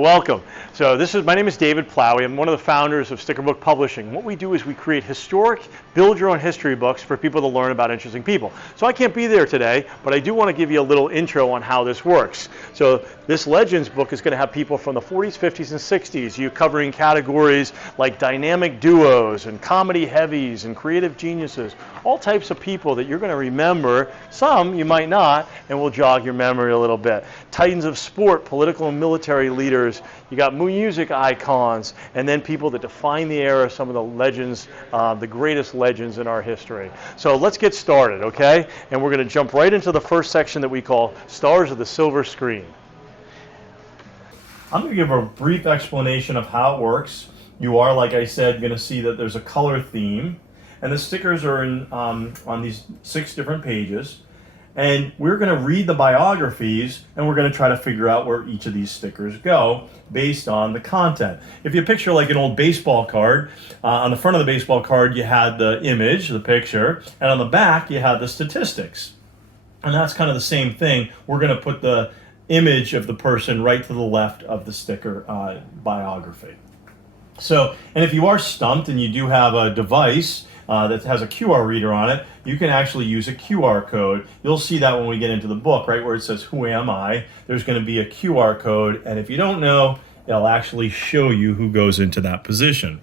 welcome. So my name is David Plowey. I'm one of the founders of Sticker Book Publishing. What we do is we create historic, build your own history books for people to learn about interesting people. So I can't be there today, but I do want to give you a little intro on how this works. So this Legends book is going to have people from the 40s, 50s, and 60s. You covering categories like dynamic duos and comedy heavies and creative geniuses, all types of people that you're going to remember. Some you might not, and will jog your memory a little bit. Titans of sport, political and military leaders. You got music icons, and then people that define the era, some of the legends, the greatest legends in our history. So let's get started, okay? And we're going to jump right into the first section that we call Stars of the Silver Screen. I'm going to give a brief explanation of how it works. You are, like I said, going to see that there's a color theme, and the stickers are on these 6 different pages. And we're going to read the biographies, and we're going to try to figure out where each of these stickers go based on the content. If you picture like an old baseball card, on the front of the baseball card you had the image, the picture, and on the back you had the statistics. And that's kind of the same thing. We're going to put the image of the person right to the left of the sticker biography. So, and if you are stumped and you do have a device that has a QR reader on it, you can actually use a QR code. You'll see that when we get into the book, right where it says, "Who am I?" There's going to be a QR code, and if you don't know, it'll actually show you who goes into that position.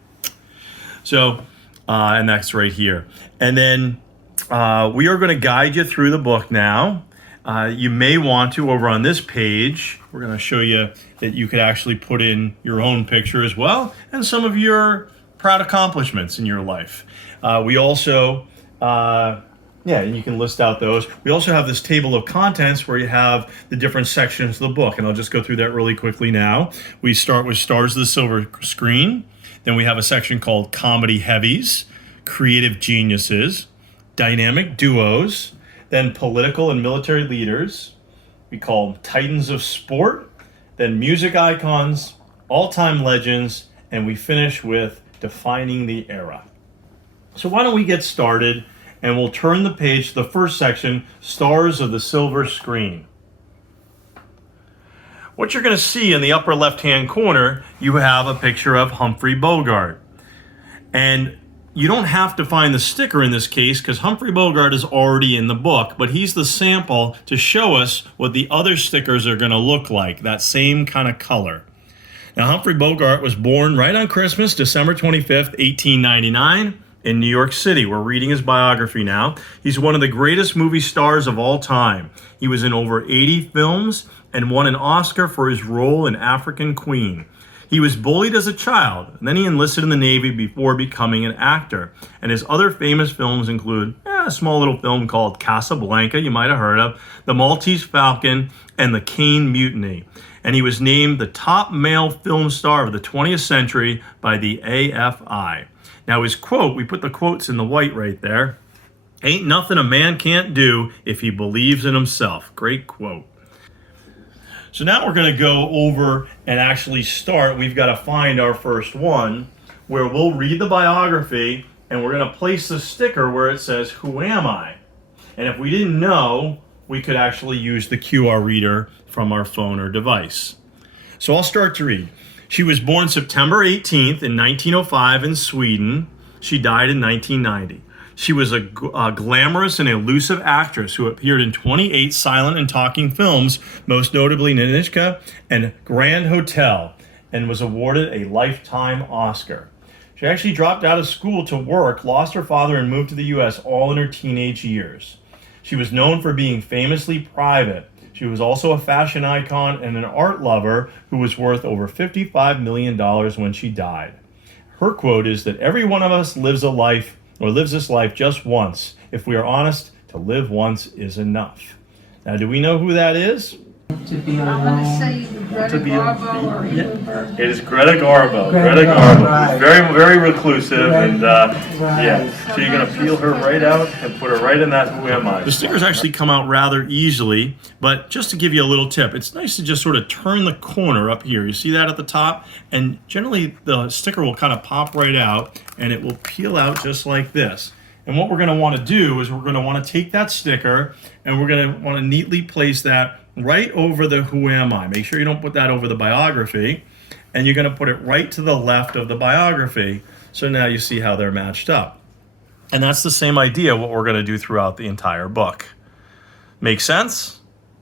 So, and that's right here. And then we are going to guide you through the book now. You may want to, over on this page, we're going to show you that you could actually put in your own picture as well, and some of your proud accomplishments in your life. We also, and you can list out those. We also have this table of contents where you have the different sections of the book, and I'll just go through that really quickly now. We start with Stars of the Silver Screen. Then we have a section called Comedy Heavies, Creative Geniuses, Dynamic Duos, then Political and Military Leaders. We call them Titans of Sport, then Music Icons, All-Time Legends, and we finish with Defining the Era. So why don't we get started, and we'll turn the page to the first section, Stars of the Silver Screen. What you're going to see in the upper left-hand corner, you have a picture of Humphrey Bogart. And you don't have to find the sticker in this case because Humphrey Bogart is already in the book, but he's the sample to show us what the other stickers are going to look like, that same kind of color. Now, Humphrey Bogart was born right on Christmas, December 25th, 1899. In New York City. We're reading his biography now. He's one of the greatest movie stars of all time. He was in over 80 films and won an Oscar for his role in African Queen. He was bullied as a child, and then he enlisted in the Navy before becoming an actor. And his other famous films include a small little film called Casablanca, you might have heard of, The Maltese Falcon, and The Caine Mutiny. And he was named the top male film star of the 20th century by the AFI. Now his quote, we put the quotes in the white right there. "Ain't nothing a man can't do if he believes in himself." Great quote. So now we're going to go over and actually start. We've got to find our first one where we'll read the biography and we're going to place the sticker where it says, "Who am I?" And if we didn't know, we could actually use the QR reader from our phone or device. So I'll start to read. She was born September 18th in 1905 in Sweden. She died in 1990. She was a glamorous and elusive actress who appeared in 28 silent and talking films, most notably Ninotchka and Grand Hotel, and was awarded a Lifetime Oscar. She actually dropped out of school to work, lost her father, and moved to the U.S. all in her teenage years. She was known for being famously private. She was also a fashion icon and an art lover who was worth over $55 million when she died. Her quote is that every one of us lives this life just once. If we are honest, to live once is enough. Now, do we know who that is? To be alone. I want to say Greta Garbo or Edinburgh. It is Greta Garbo. Greta Garbo. Right. Very, very reclusive, Right. and yeah. So you're gonna peel her right out and put her right in that "Who am I?" The stickers actually come out rather easily, but just to give you a little tip, it's nice to just sort of turn the corner up here. You see that at the top, and generally the sticker will kind of pop right out, and it will peel out just like this. And what we're gonna want to do is we're gonna want to take that sticker, and we're gonna want to neatly place that right over the who am I. Make sure you don't put that over the biography. And you're going to put it right to the left of the biography. So now you see how they're matched up. And that's the same idea what we're going to do throughout the entire book. Make sense?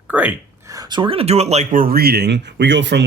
Great. So we're going to do it like we're reading. We go from